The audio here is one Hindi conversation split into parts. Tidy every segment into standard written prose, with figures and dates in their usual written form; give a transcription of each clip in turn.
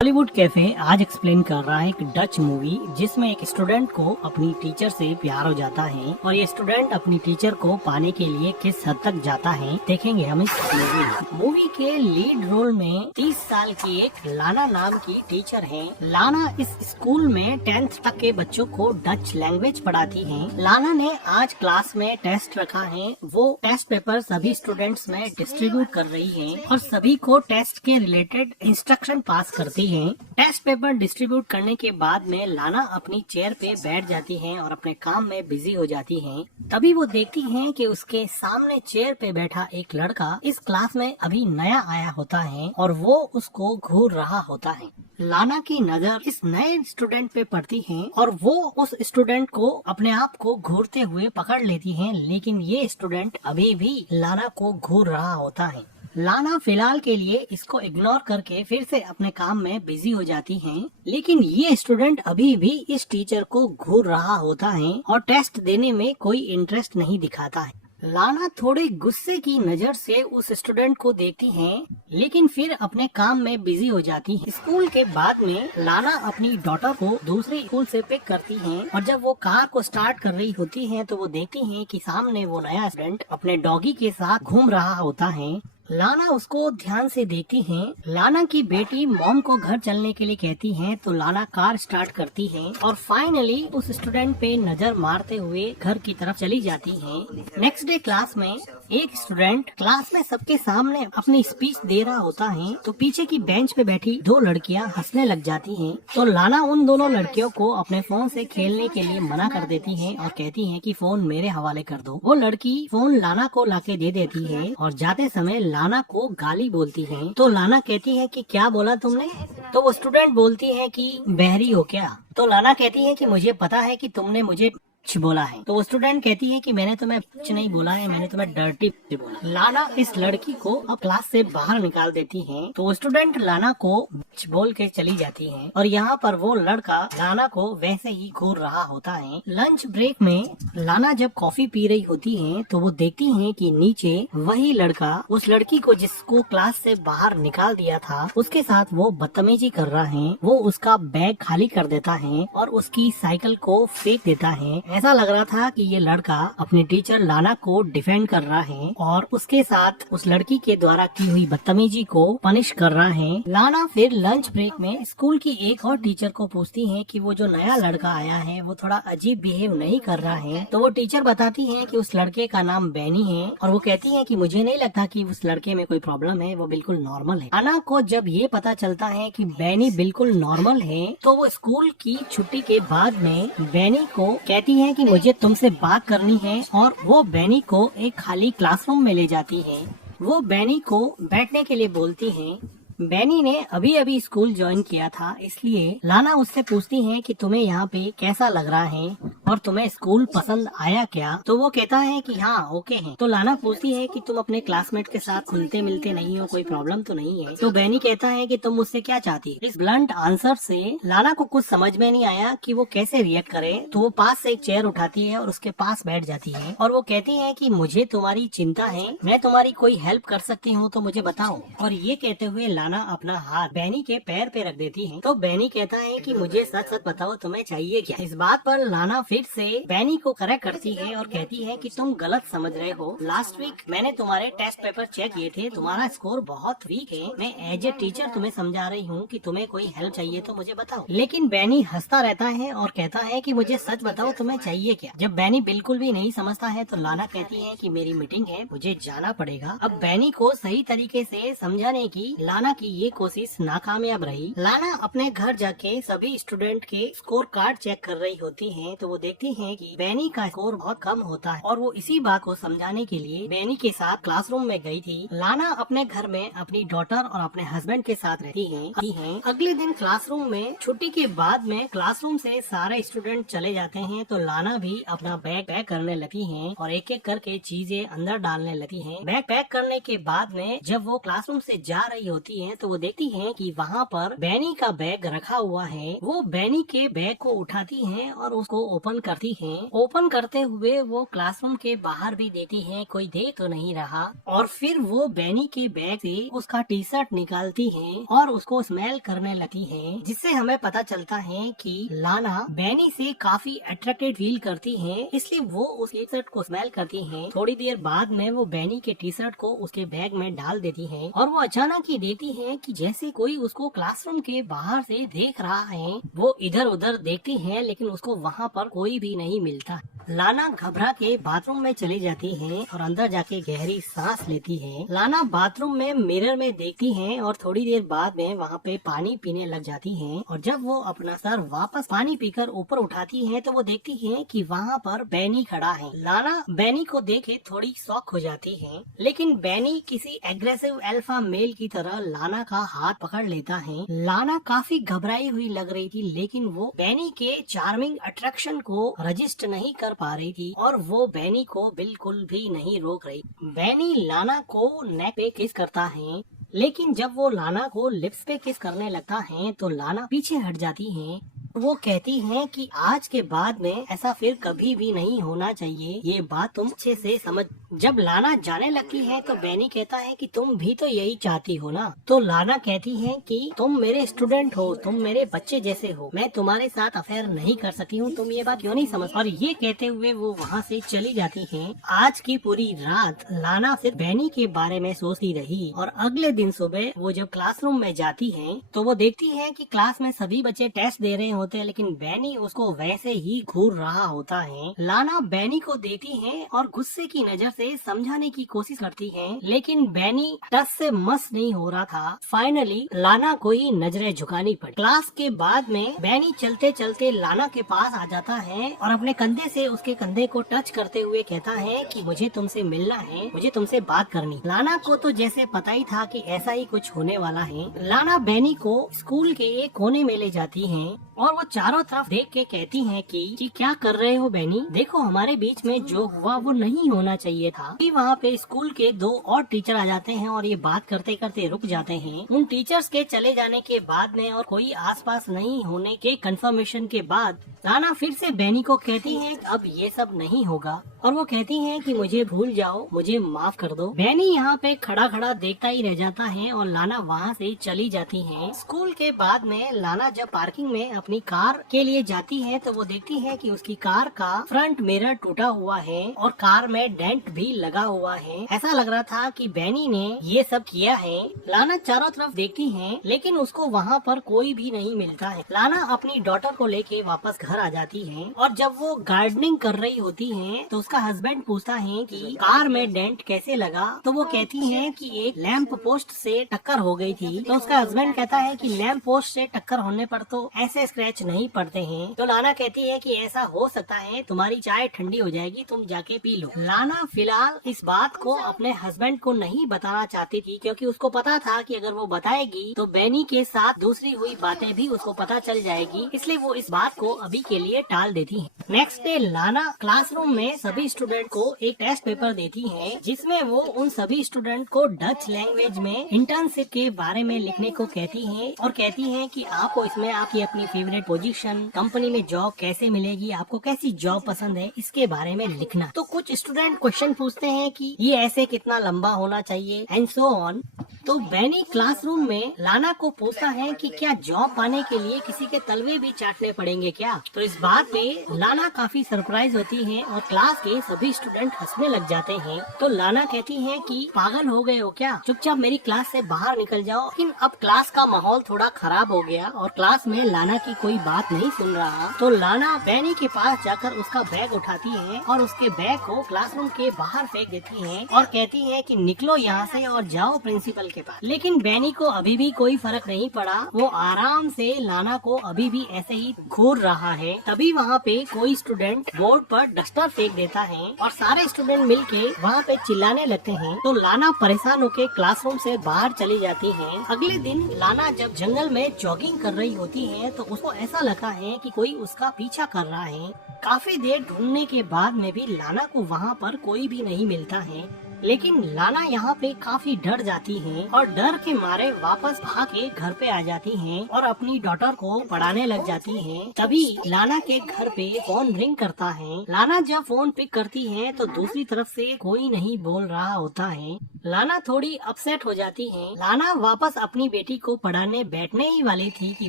बॉलीवुड कैफे आज एक्सप्लेन कर रहा है एक डच मूवी जिसमें एक स्टूडेंट को अपनी टीचर से प्यार हो जाता है और ये स्टूडेंट अपनी टीचर को पाने के लिए किस हद तक जाता है देखेंगे हम इस मूवी में। मूवी के लीड रोल में 30 साल की एक लाना नाम की टीचर है। लाना इस स्कूल में 10th तक के बच्चों को डच लैंग्वेज पढ़ाती है। लाना ने आज क्लास में टेस्ट रखा है। वो टेस्ट पेपर सभी स्टूडेंट्स में डिस्ट्रीब्यूट कर रही है और सभी को टेस्ट के रिलेटेड इंस्ट्रक्शन पास करती है। टेस्ट पेपर डिस्ट्रीब्यूट करने के बाद में लाना अपनी चेयर पे बैठ जाती है और अपने काम में बिजी हो जाती है। तभी वो देखती है कि उसके सामने चेयर पे बैठा एक लड़का इस क्लास में अभी नया आया होता है और वो उसको घूर रहा होता है। लाना की नजर इस नए स्टूडेंट पे पड़ती है और वो उस स्टूडेंट को अपने आप को घूरते हुए पकड़ लेती है, लेकिन ये स्टूडेंट अभी भी लाना को घूर रहा होता है। लाना फिलहाल के लिए इसको इग्नोर करके फिर से अपने काम में बिजी हो जाती है, लेकिन ये स्टूडेंट अभी भी इस टीचर को घूर रहा होता है और टेस्ट देने में कोई इंटरेस्ट नहीं दिखाता है। लाना थोड़े गुस्से की नजर से उस स्टूडेंट को देखती है, लेकिन फिर अपने काम में बिजी हो जाती है। स्कूल के बाद में लाना अपनी डॉटर को दूसरे स्कूल से पिक करती है और जब वो कार को स्टार्ट कर रही होती है तो वो देखती है कि सामने वो नया स्टूडेंट अपने डॉगी के साथ घूम रहा होता है। लाना उसको ध्यान से देखती है। लाना की बेटी मॉम को घर चलने के लिए कहती है तो लाना कार स्टार्ट करती है और फाइनली उस स्टूडेंट पे नजर मारते हुए घर की तरफ चली जाती है। नेक्स्ट डे क्लास में एक स्टूडेंट क्लास में सबके सामने अपनी स्पीच दे रहा होता है तो पीछे की बेंच पे बैठी दो लड़कियां हंसने लग जाती हैं। तो लाना उन दोनों लड़कियों को अपने फोन से खेलने के लिए मना कर देती है और कहती है कि फोन मेरे हवाले कर दो। वो लड़की फोन लाना को लाके दे देती है और जाते समय लाना को गाली बोलती है। तो लाना कहती है कि क्या बोला तुमने? तो वो स्टूडेंट बोलती है कि बहरी हो क्या? तो लाना कहती है कि मुझे पता है कि तुमने मुझे बोला है। तो वो स्टूडेंट कहती है कि मैंने तुम्हें कुछ नहीं बोला है, मैंने तुम्हें डर्टी बोला। लाना इस लड़की को अब क्लास से बाहर निकाल देती है। तो वो स्टूडेंट लाना को बोल के चली जाती है और यहाँ पर वो लड़का लाना को वैसे ही घूर रहा होता है। लंच ब्रेक में लाना जब कॉफी पी रही होती है तो वो देखती है कि नीचे वही लड़का उस लड़की को जिसको क्लास से बाहर निकाल दिया था उसके साथ वो बदतमीजी कर रहा है। वो उसका बैग खाली कर देता है और उसकी साइकिल को फेंक देता है। ऐसा लग रहा था कि ये लड़का अपनी टीचर लाना को डिफेंड कर रहा है और उसके साथ उस लड़की के द्वारा की हुई बदतमीजी को पनिश कर रहा है। लाना फिर लंच ब्रेक में स्कूल की एक और टीचर को पूछती है कि वो जो नया लड़का आया है वो थोड़ा अजीब बिहेव नहीं कर रहा है। तो वो टीचर बताती है कि उस लड़के का नाम बैनी है और वो कहती है कि मुझे नहीं लगता कि उस लड़के में कोई प्रॉब्लम है, वो बिल्कुल नॉर्मल है। लाना को जब ये पता चलता है कि बैनी बिल्कुल नॉर्मल है तो वो स्कूल की छुट्टी के बाद में बैनी को कहती है कि मुझे तुमसे बात करनी है और वो बैनी को एक खाली क्लासरूम में ले जाती है। वो बैनी को बैठने के लिए बोलती है। बैनी ने अभी अभी स्कूल ज्वाइन किया था, इसलिए लाना उससे पूछती है कि तुम्हें यहाँ पे कैसा लग रहा है और तुम्हें स्कूल पसंद आया क्या? तो वो कहता है कि हाँ ओके है। तो लाना पूछती है कि तुम अपने क्लासमेट के साथ खुलते मिलते नहीं हो, कोई प्रॉब्लम तो नहीं है? तो बैनी कहता है कि तुम मुझसे क्या चाहती? इस ब्लंट आंसर से लाना को कुछ समझ में नहीं आया कि वो कैसे रिएक्ट करे। तो वो पास से एक चेयर उठाती है और उसके पास बैठ जाती है और वो कहती है कि मुझे तुम्हारी चिंता है, मैं तुम्हारी कोई हेल्प कर सकती हूँ तो मुझे बताओ। और ये कहते हुए लाना अपना हाथ बैनी के पैर पे रख देती है। तो बैनी कहता है कि मुझे सच सच बताओ तुम्हें चाहिए क्या? इस बात पर लाना फिर से बैनी को करेक्ट करती है और कहती है कि तुम गलत समझ रहे हो। लास्ट वीक मैंने तुम्हारे टेस्ट पेपर चेक किए थे, तुम्हारा स्कोर बहुत वीक है। मैं एज ए टीचर तुम्हें समझा रही हूँ कि तुम्हें कोई हेल्प चाहिए तो मुझे बताओ। लेकिन बैनी हंसता रहता है और कहता है कि मुझे सच बताओ तुम्हें चाहिए क्या? जब बैनी बिल्कुल भी नहीं समझता है तो लाना कहती है कि मेरी मीटिंग है, मुझे जाना पड़ेगा। अब बैनी को सही तरीके से समझाने की लाना की ये कोशिश नाकामयाब रही। लाना अपने घर जाके सभी स्टूडेंट के स्कोर कार्ड चेक कर रही होती है तो वो देखती है कि बैनी का स्कोर बहुत कम होता है और वो इसी बात को समझाने के लिए बैनी के साथ क्लासरूम में गई थी। लाना अपने घर में अपनी डॉटर और अपने हस्बैंड के साथ रहती है। अगले दिन क्लासरूम में छुट्टी के बाद में क्लासरूम से सारे स्टूडेंट चले जाते हैं तो लाना भी अपना बैग पैक करने लगती है और एक एक करके चीजें अंदर डालने लगती है। बैग पैक करने के बाद में जब वो क्लासरूम से जा रही होती है हैं तो वो देखती हैं कि वहाँ पर बैनी का बैग रखा हुआ है। वो बैनी के बैग को उठाती हैं और उसको ओपन करती हैं। ओपन करते हुए वो क्लासरूम के बाहर भी देखती हैं, कोई देख तो नहीं रहा। और फिर वो बैनी के बैग से उसका टी शर्ट निकालती हैं और उसको स्मेल करने लगती हैं, जिससे हमें पता चलता है कि लाना बैनी से काफी अट्रैक्टेड फील करती है, इसलिए वो उस टी शर्ट को स्मेल करती है। थोड़ी देर बाद में वो बैनी के टी शर्ट को उसके बैग में डाल देती है और वो अचानक ही देखती है कि जैसे कोई उसको क्लासरूम के बाहर से देख रहा है। वो इधर उधर देखती है लेकिन उसको वहाँ पर कोई भी नहीं मिलता। लाना घबरा के बाथरूम में चली जाती है और अंदर जाके गहरी सांस लेती है। लाना बाथरूम में मिरर में देखती है और थोड़ी देर बाद में वहाँ पे पानी पीने लग जाती है। और जब वो अपना सर वापस पानी पीकर ऊपर उठाती है तो वो देखती है कि वहाँ पर बैनी खड़ा है। लाना बैनी को देखे थोड़ी शॉक हो जाती है, लेकिन बैनी किसी एग्रेसिव अल्फा मेल की तरह लाना का हाथ पकड़ लेता है। लाना काफी घबराई हुई लग रही थी, लेकिन वो बैनी के चार्मिंग अट्रैक्शन को रजिस्ट नहीं कर पा रही थी और वो बैनी को बिल्कुल भी नहीं रोक रही। बैनी लाना को नेक पे किस करता है, लेकिन जब वो लाना को लिप्स पे किस करने लगता है तो लाना पीछे हट जाती है। वो कहती हैं कि आज के बाद में ऐसा फिर कभी भी नहीं होना चाहिए, ये बात तुम अच्छे से समझ। जब लाना जाने लगती है तो बैनी कहता है कि तुम भी तो यही चाहती हो ना। तो लाना कहती है कि तुम मेरे स्टूडेंट हो, तुम मेरे बच्चे जैसे हो, मैं तुम्हारे साथ अफेयर नहीं कर सकती हूँ, तुम ये बात क्यों नहीं समझ। और ये कहते हुए वो वहाँ से चली जाती है। आज की पूरी रात लाना सिर्फ बैनी के बारे में सोचती रही और अगले दिन सुबह वो जब क्लासरूम में जाती है तो वो देखती है कि क्लास में सभी बच्चे टेस्ट दे रहे होते हैं, लेकिन बैनी उसको वैसे ही घूर रहा होता है। लाना बैनी को देखती है और गुस्से की नजर से समझाने की कोशिश करती है, लेकिन बैनी टस से मस नहीं हो रहा था। फाइनली लाना को ही नजरें झुकानी पड़ी। क्लास के बाद में बैनी चलते चलते लाना के पास आ जाता है और अपने कंधे से उसके कंधे को टच करते हुए कहता है कि मुझे तुमसे मिलना है, मुझे तुमसे बात करनी। लाना को तो जैसे पता ही था कि ऐसा ही कुछ होने वाला है। लाना बैनी को स्कूल के एक कोने में ले जाती है और वो चारों तरफ देख के कहती हैं कि क्या कर रहे हो बैनी, देखो हमारे बीच में जो हुआ वो नहीं होना चाहिए था। वहाँ पे स्कूल के दो और टीचर आ जाते हैं और ये बात करते करते रुक जाते हैं। उन टीचर्स के चले जाने के बाद में और कोई आसपास नहीं होने के कंफर्मेशन के बाद लाना फिर से बैनी को कहती है अब ये सब नहीं होगा और वो कहती है कि मुझे भूल जाओ, मुझे माफ कर दो। बैनी यहाँ पे खड़ा खड़ा देखता ही रह जाता है और लाना वहाँ से चली जाती है। स्कूल के बाद में लाना जब पार्किंग में अपनी कार के लिए जाती है तो वो देखती है कि उसकी कार का फ्रंट मिरर टूटा हुआ है और कार में डेंट भी लगा हुआ है। ऐसा लग रहा था कि बैनी ने ये सब किया है। लाना चारों तरफ देखती है लेकिन उसको वहाँ पर कोई भी नहीं मिलता है। लाना अपनी डॉटर को लेके वापस घर आ जाती है और जब वो गार्डनिंग कर रही होती है तो उसका हस्बैंड पूछता है कि कार में डेंट कैसे लगा, तो वो कहती है कि एक लैंप पोस्ट से टक्कर हो गई थी। तो उसका हस्बैंड कहता है कि लैंप पोस्ट से टक्कर होने पर तो ऐसे स्क्रैच नहीं पड़ते हैं। तो लाना कहती है कि ऐसा हो सकता है, तुम्हारी चाय ठंडी हो जाएगी, तुम जाके पी लो। लाना फिलहाल इस बात को अपने हस्बैंड को नहीं बताना चाहती थी क्योंकि उसको पता था कि अगर वो बताएगी तो बैनी के साथ दूसरी हुई बातें भी उसको पता चल जाएगी, इसलिए वो इस बात को अभी के लिए टाल देती है। नेक्स्ट डे लाना क्लासरूम में सभी स्टूडेंट को एक टेस्ट पेपर देती है जिसमें वो उन सभी स्टूडेंट को डच लैंग्वेज में इंटर्नशिप के बारे में लिखने को कहती है और कहती है कि आपको इसमें आपकी अपनी फेवरेट पोजीशन, कंपनी में जॉब कैसे मिलेगी, आपको कैसी जॉब पसंद है, इसके बारे में लिखना। तो कुछ स्टूडेंट क्वेश्चन पूछते हैं कि ये ऐसे कितना लंबा होना चाहिए एंड सो ऑन। तो बैनी क्लासरूम में लाना को पूछता है कि क्या जॉब पाने के लिए किसी के तलवे भी चाटने पड़ेंगे क्या। तो इस बात पे लाना काफी सरप्राइज होती है और क्लास के सभी स्टूडेंट हंसने लग जाते हैं। तो लाना कहती है कि पागल हो गए हो क्या, चुपचाप मेरी क्लास से बाहर निकल जाओ। लेकिन अब क्लास का माहौल थोड़ा खराब हो गया और क्लास में लाना की कोई बात नहीं सुन रहा। तो लाना बैनी के पास जाकर उसका बैग उठाती है और उसके बैग को क्लासरूम के बाहर फेंक देती है और कहती है कि निकलो यहाँ से और जाओ प्रिंसिपल के पास। लेकिन बैनी को अभी भी कोई फर्क नहीं पड़ा, वो आराम से लाना को अभी भी ऐसे ही घूर रहा है। तभी वहाँ पे कोई स्टूडेंट बोर्ड पर डस्टर फेंक देता है और सारे स्टूडेंट मिलके वहाँ पे चिल्लाने लगते हैं। तो लाना परेशान होकर क्लासरूम से बाहर चली जाती है। अगले दिन लाना जब जंगल में जॉगिंग कर रही होती है तो उसको ऐसा लगा है कि कोई उसका पीछा कर रहा है। काफी देर ढूंढने के बाद में भी लाना को वहाँ पर कोई भी नहीं मिलता है। लेकिन लाना यहाँ पे काफी डर जाती है और डर के मारे वापस भाग के घर पे आ जाती हैं और अपनी डॉटर को पढ़ाने लग जाती हैं। तभी लाना के घर पे फोन रिंग करता है। लाना जब फोन पिक करती है तो दूसरी तरफ से कोई नहीं बोल रहा होता है। लाना थोड़ी अपसेट हो जाती है। लाना वापस अपनी बेटी को पढ़ाने बैठने ही वाली थी कि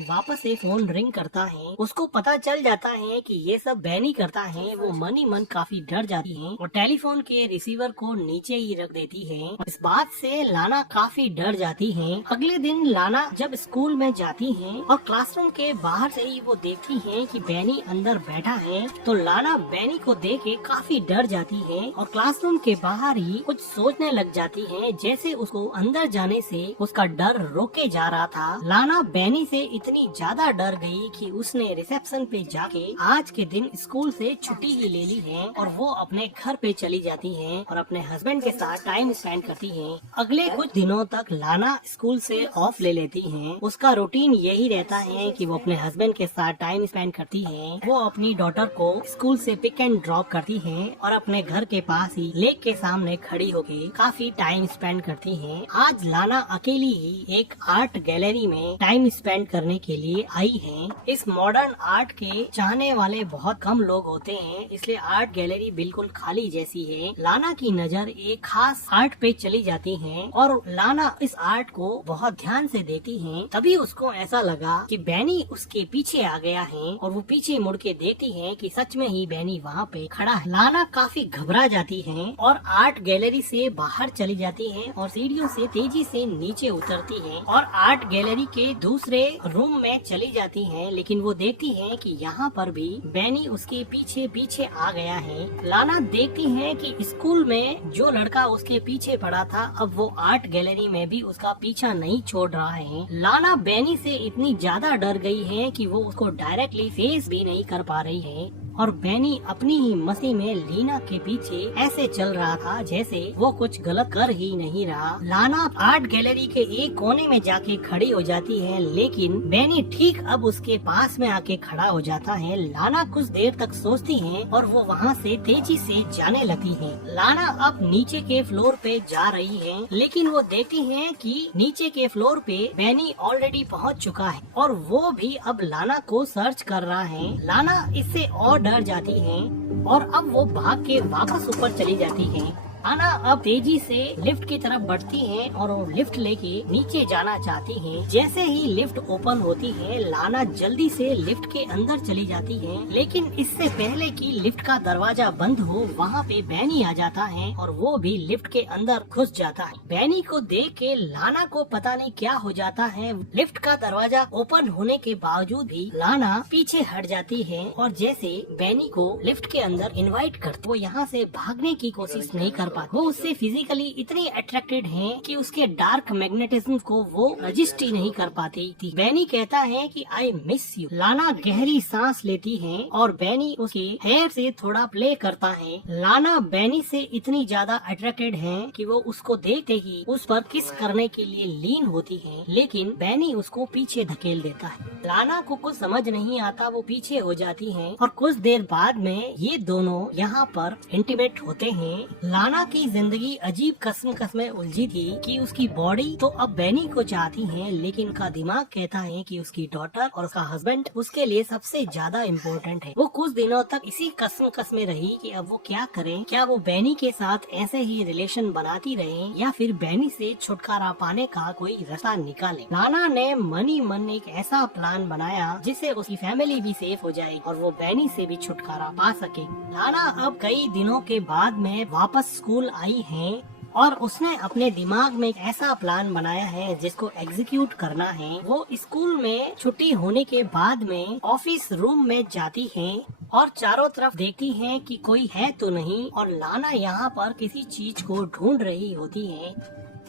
वापस से फोन रिंग करता है। उसको पता चल जाता है कि ये सब बैनी करता है। वो मन ही मन काफी डर जाती है और टेलीफोन के रिसीवर को नीचे ही रख देती है। इस बात से लाना काफी डर जाती है। अगले दिन लाना जब स्कूल में जाती है और क्लासरूम के बाहर से ही वो देखती है कि बैनी अंदर बैठा है, तो लाना बैनी को देख के काफी डर जाती है और क्लासरूम के बाहर ही कुछ सोचने लग जाती है, जैसे उसको अंदर जाने से उसका डर रोके जा रहा था। लाना बैनी से इतनी ज्यादा डर गई कि उसने रिसेप्शन पे जाके आज के दिन स्कूल से छुट्टी ही ले ली है और वो अपने घर पे चली जाती है और अपने हस्बैंड के साथ टाइम स्पेंड करती है। अगले कुछ दिनों तक लाना स्कूल से ऑफ ले लेती है। उसका रूटीन यही रहता है कि वो अपने हस्बैंड के साथ टाइम स्पेंड करती है। वो अपनी डॉटर को स्कूल से पिक एंड ड्रॉप करती है और अपने घर के पास ही लेक के सामने खड़ी होके काफी टाइम स्पेंड करती है। आज लाना अकेली ही एक आर्ट गैलरी में टाइम स्पेंड करने के लिए आई है। इस मॉडर्न आर्ट के चाहने वाले बहुत कम लोग होते हैं, इसलिए आर्ट गैलरी बिल्कुल खाली जैसी है। लाना की नजर एक खास आर्ट पे चली जाती है और लाना इस आर्ट को बहुत ध्यान से देखती है। तभी उसको ऐसा लगा कि बैनी उसके पीछे आ गया है और वो पीछे मुड़ के देखती है कि सच में ही बैनी वहाँ पे खड़ा है। लाना काफी घबरा जाती है और आर्ट गैलरी से बाहर चली जाती है और सीढ़ियों से तेजी से नीचे उतरती है और आर्ट गैलरी के दूसरे रूम में चली जाती है। लेकिन वो देखती है कि यहाँ पर भी बैनी उसके पीछे पीछे आ गया है। लाना देखती है कि स्कूल में जो लड़का उसके पीछे पड़ा था, अब वो आर्ट गैलरी में भी उसका पीछा नहीं छोड़ रहा है। लाना बैनी से इतनी ज्यादा डर गई है कि वो उसको डायरेक्टली फेस भी नहीं कर पा रही है और बैनी अपनी ही मस्ती में लीना के पीछे ऐसे चल रहा था जैसे वो कुछ गलत कर ही नहीं रहा। लाना आर्ट गैलरी के एक कोने में जाके खड़ी हो जाती है, लेकिन बैनी ठीक अब उसके पास में आके खड़ा हो जाता है। लाना कुछ देर तक सोचती है और वो वहाँ से तेजी से जाने लगती है। लाना अब नीचे के फ्लोर पे जा रही है, लेकिन वो देखती है कि नीचे के फ्लोर पे बैनी ऑलरेडी पहुँच चुका है और वो भी अब लाना को सर्च कर रहा है। लाना इससे और डर जाती है और अब वो भाग के वापस ऊपर चली जाती है। लाना अब तेजी से लिफ्ट की तरफ बढ़ती है और वो लिफ्ट लेके नीचे जाना चाहती है। जैसे ही लिफ्ट ओपन होती है, लाना जल्दी से लिफ्ट के अंदर चली जाती है, लेकिन इससे पहले कि लिफ्ट का दरवाजा बंद हो, वहाँ पे बैनी आ जाता है और वो भी लिफ्ट के अंदर घुस जाता है। बैनी को देख के लाना को पता नहीं क्या हो जाता है। लिफ्ट का दरवाजा ओपन होने के बावजूद भी लाना पीछे हट जाती है और जैसे बैनी को लिफ्ट के अंदर इनवाइट करती, वो यहाँ से भागने की कोशिश नहीं कर पाती। वो उससे फिजिकली इतनी अट्रैक्टेड है कि उसके डार्क मैग्नेटिज्म को वो रजिस्ट ही नहीं कर पाती थी। बैनी कहता है कि आई मिस यू। लाना गहरी सांस लेती है और बैनी उसके हेयर से थोड़ा प्ले करता है। लाना बैनी से इतनी ज्यादा अट्रैक्टेड है कि वो उसको देखते ही उस पर किस करने के लिए लीन होती है, लेकिन बैनी उसको पीछे धकेल देता है। लाना को कुछ समझ नहीं आता, वो पीछे हो जाती है और कुछ देर बाद में ये दोनों यहाँ पर इंटीमेट होते हैं। लाना की जिंदगी अजीब कस्म में उलझी थी कि उसकी बॉडी तो अब बैनी को चाहती है, लेकिन का दिमाग कहता है कि उसकी डॉटर और उसका हस्बैंड उसके लिए सबसे ज्यादा इम्पोर्टेंट है। वो कुछ दिनों तक इसी कस्म में रही कि अब वो क्या करे। क्या वो बैनी के साथ ऐसे ही रिलेशन बनाती रहे या फिर बैनी से छुटकारा पाने का कोई रास्ता निकाले। लाना ने मन ही मन एक ऐसा प्लान बनाया जिससे उसकी फैमिली भी सेफ हो जाए और वो बैनी से भी छुटकारा पा सके। लाना अब कई दिनों के बाद में वापस स्कूल आई है और उसने अपने दिमाग में एक ऐसा प्लान बनाया है जिसको एग्जीक्यूट करना है। वो स्कूल में छुट्टी होने के बाद में ऑफिस रूम में जाती है और चारों तरफ देखती है कि कोई है तो नहीं और लाना यहाँ पर किसी चीज को ढूंढ रही होती है।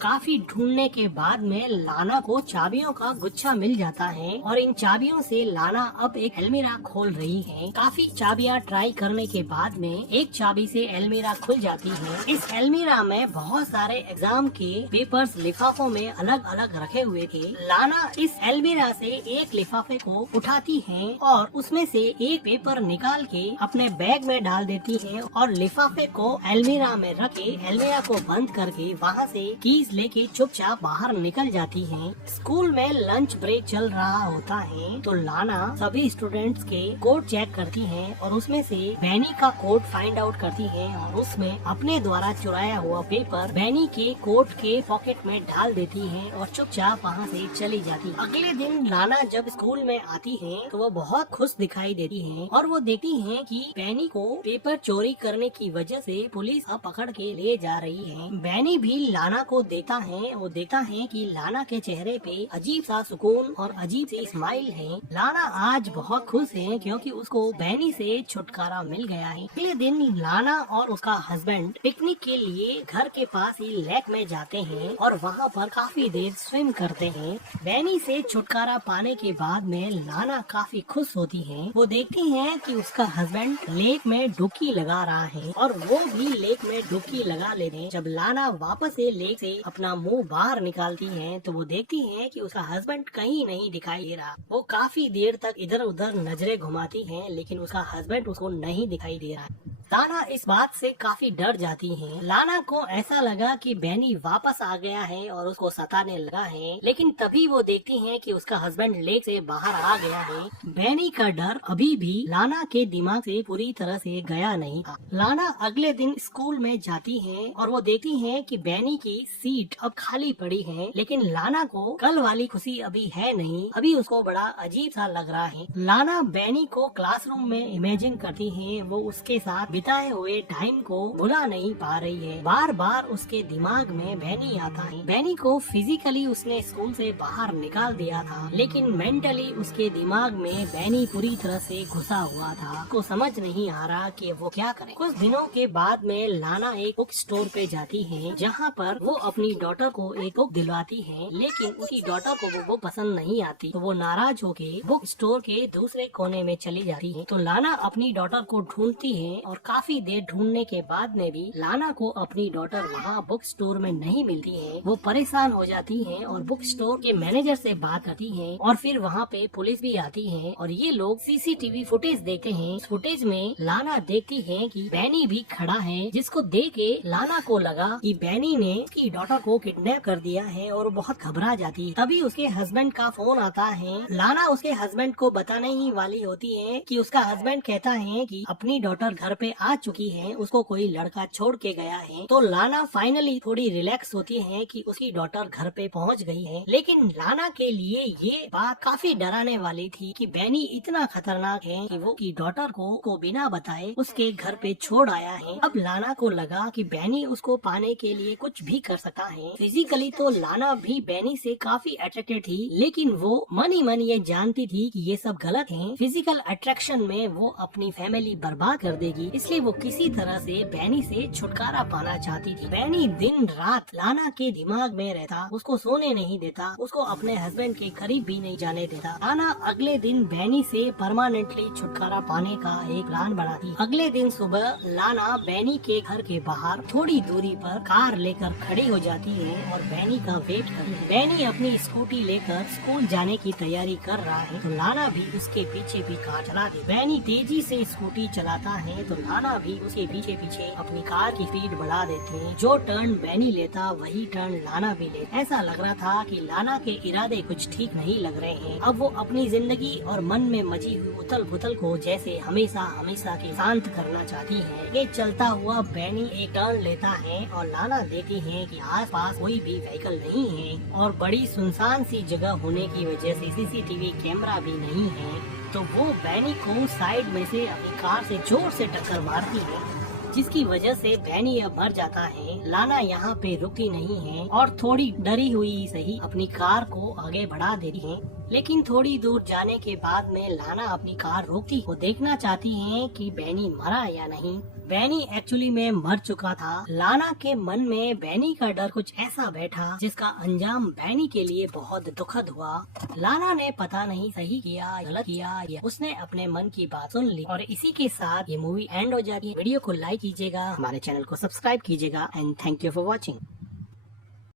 काफी ढूंढने के बाद में लाना को चाबियों का गुच्छा मिल जाता है और इन चाबियों से लाना अब एक अलमीरा खोल रही है। काफी चाबियां ट्राई करने के बाद में एक चाबी से अलमीरा खुल जाती है। इस अलमीरा में बहुत सारे एग्जाम के पेपर्स लिफाफों में अलग अलग रखे हुए थे। लाना इस अलमीरा से एक लिफाफे को उठाती है और उसमें से एक पेपर निकाल के अपने बैग में डाल देती है और लिफाफे को अलमीरा में रख के अलमीरा को बंद करके वहाँ से कीज लेके चुपचाप बाहर निकल जाती है। स्कूल में लंच ब्रेक चल रहा होता है तो लाना सभी स्टूडेंट्स के कोड चेक करती है और उसमें से बैनी का कोड फाइंड आउट करती है और उसमें अपने द्वारा चुराया हुआ पेपर बैनी के कोट के पॉकेट में डाल देती है और चुपचाप वहाँ से चली जाती है। अगले दिन लाना जब स्कूल में आती है तो वो बहुत खुश दिखाई देती है और वो देखती है कि बैनी को पेपर चोरी करने की वजह से पुलिस अब पकड़ के ले जा रही है। बैनी भी लाना को देखता है। वो देखता है कि लाना के चेहरे पे अजीब सा सुकून और अजीब सी स्माइल है। लाना आज बहुत खुश है क्योंकि उसको बैनी से छुटकारा मिल गया है। अगले दिन लाना और उसका हस्बैंड पिकनिक के लिए घर के पास ही लेक में जाते हैं और वहाँ पर काफी देर स्विम करते हैं। बैनी से छुटकारा पाने के बाद में लाना काफी खुश होती है। वो देखती है कि उसका हस्बैंड लेक में डुबकी लगा रहा है और वो भी लेक में डुबकी लगा ले रहे। जब लाना वापस से लेक से अपना मुंह बाहर निकालती है तो वो देखती है कि उसका हस्बैंड कहीं नहीं दिखाई दे रहा। वो काफी देर तक इधर उधर नजरें घुमाती है लेकिन उसका हस्बैंड उसको नहीं दिखाई दे रहा। लाना इस बात से काफी डर जाती है। लाना को ऐसा लगा कि बैनी वापस आ गया है और उसको सताने लगा है, लेकिन तभी वो देखती है कि उसका हस्बैंड लेक से बाहर आ गया है। बैनी का डर अभी भी लाना के दिमाग से पूरी तरह से गया नहीं था। लाना अगले दिन स्कूल में जाती है और वो देखती है कि बैनी की सीट अब खाली पड़ी है, लेकिन लाना को कल वाली खुशी अभी है नहीं। अभी उसको बड़ा अजीब सा लग रहा है। लाना बैनी को क्लासरूम में इमेजिन करती है। वो उसके साथ बिताए हुए टाइम को भुला नहीं पा रही है। बार बार उसके दिमाग में बैनी आता है। बैनी को फिजिकली उसने स्कूल से बाहर निकाल दिया था, लेकिन मेंटली उसके दिमाग में बैनी पूरी तरह से घुसा हुआ था। उसको समझ नहीं आ रहा कि वो क्या करे। कुछ दिनों के बाद में लाना एक बुक स्टोर पे जाती है, जहाँ पर वो अपनी डॉटर को एक बुक दिलवाती है, लेकिन उसकी डॉटर को वो बुक पसंद नहीं आती। तो वो नाराज होके बुक स्टोर के दूसरे कोने में चली जाती है। तो लाना अपनी डॉटर को ढूंढती है और काफी देर ढूंढने के बाद में भी लाना को अपनी डॉटर वहाँ बुक स्टोर में नहीं मिलती है। वो परेशान हो जाती है और बुक स्टोर के मैनेजर से बात करती है और फिर वहाँ पे पुलिस भी आती है और ये लोग सीसीटीवी फुटेज देखते हैं। इस फुटेज में लाना देखती है कि बैनी भी खड़ा है, जिसको देख के लाना को लगा कि बैनी ने उसकी डॉटर को किडनैप कर दिया है और बहुत घबरा जाती है। तभी उसके हस्बैंड का फोन आता है। लाना उसके हस्बैंड को बताने ही वाली होती है कि उसका हस्बैंड कहता है कि अपनी डॉटर घर पे आ चुकी है, उसको कोई लड़का छोड़ के गया है। तो लाना फाइनली थोड़ी रिलैक्स होती है कि उसकी डॉटर घर पे पहुंच गई है। लेकिन लाना के लिए ये बात काफी डराने वाली थी कि बैनी इतना खतरनाक है कि वो की डॉटर को बिना बताए उसके घर पे छोड़ आया है। अब लाना को लगा कि बैनी उसको पाने के लिए कुछ भी कर सकता है। फिजिकली तो लाना भी बैनी से काफी अट्रैक्टेड थी, लेकिन वो मन ही मन ये जानती थी कि ये सब गलत है। फिजिकल अट्रैक्शन में वो अपनी फैमिली बर्बाद कर देगी, इसलिए वो किसी तरह से बैनी से छुटकारा पाना चाहती थी। बैनी दिन रात लाना के दिमाग में रहता, उसको सोने नहीं देता, उसको अपने हस्बैंड के करीब भी नहीं जाने देता। लाना अगले दिन बैनी से परमानेंटली छुटकारा पाने का एक प्लान बनाती। अगले दिन सुबह लाना बैनी के घर के बाहर थोड़ी दूरी पर कार लेकर खड़ी हो जाती है और बैनी का वेट करती है। बैनी अपनी स्कूटी लेकर स्कूल जाने की तैयारी कर रहा है तो लाना भी उसके पीछे भी कार चलाती। बैनी तेजी से स्कूटी चलाता है तो लाना भी उसके पीछे पीछे अपनी कार की स्पीड बढ़ा देती है। जो टर्न बैनी लेता वही टर्न लाना भी ले। ऐसा लग रहा था कि लाना के इरादे कुछ ठीक नहीं लग रहे हैं। अब वो अपनी जिंदगी और मन में मची हुई उथल पुथल को जैसे हमेशा हमेशा के शांत करना चाहती है। ये चलता हुआ बैनी एक टर्न लेता है और लाना देखती है कि आसपास कोई भी व्हीकल नहीं है और बड़ी सुनसान सी जगह होने की वजह से सीसीटीवी कैमरा भी नहीं है। तो वो बैनी को साइड में से अपनी कार से जोर से टक्कर मारती है, जिसकी वजह से बैनी अब मर जाता है। लाना यहाँ पे रुकती नहीं है और थोड़ी डरी हुई सही अपनी कार को आगे बढ़ा देती है। लेकिन थोड़ी दूर जाने के बाद में लाना अपनी कार रोकती, वो देखना चाहती है कि बैनी मरा या नहीं। बैनी एक्चुअली में मर चुका था। लाना के मन में बैनी का डर कुछ ऐसा बैठा जिसका अंजाम बैनी के लिए बहुत दुखद हुआ। लाना ने पता नहीं सही किया गलत किया, या उसने अपने मन की बात सुन ली। और इसी के साथ ये मूवी एंड हो जाती है। वीडियो को लाइक कीजिएगा, हमारे चैनल को सब्सक्राइब कीजिएगा and thank you for watching.